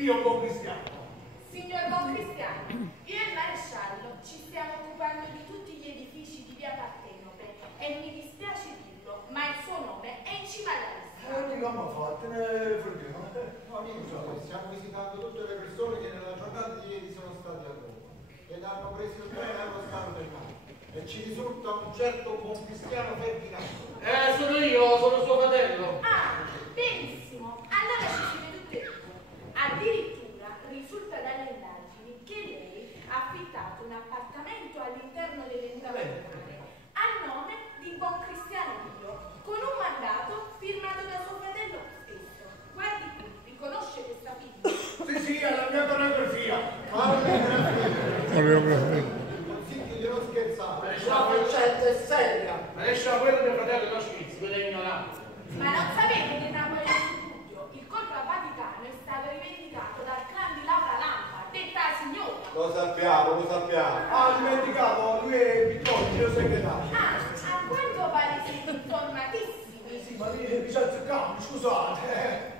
Io un buon cristiano. Signor buon cristiano, io e il maresciallo ci stiamo occupando di tutti gli edifici di via Partenope e mi dispiace dirlo, ma il suo nome è in cima alla lista. Mica mi ha fatto, ne frega. Stiamo visitando tutte le persone che nella giornata di ieri sono state a Roma ed hanno preso il treno allo Stato del Mare. E ci risulta un certo buon cristiano Ferdinando. Sono io, sono suo fratello. Ah, benissimo, allora ci si vede tutte e due. Addirittura risulta dalle indagini che lei ha affittato un appartamento all'interno delle mura comunali a nome di buon cristiano Dio, con un mandato firmato da suo fratello stesso. Guardi qui, riconosce questa firma? Sì, è la mia coreografia. Consiglio di non scherzare. La faccenda è seria. Ma lascia quello mio fratello non scherzi, quello è ignorante. Ma non sapete che Napoli è subbuglio? Il colpo al Vaticano è stato rivendicato dal clan di Laura Lampa, detta signora. Lo sappiamo. Ah, dimenticavo, lui è Vittorio, il mio segretario. Ah, a quanto pare siete informatissimi. Sì, ma mi ci azzeccamo, scusate.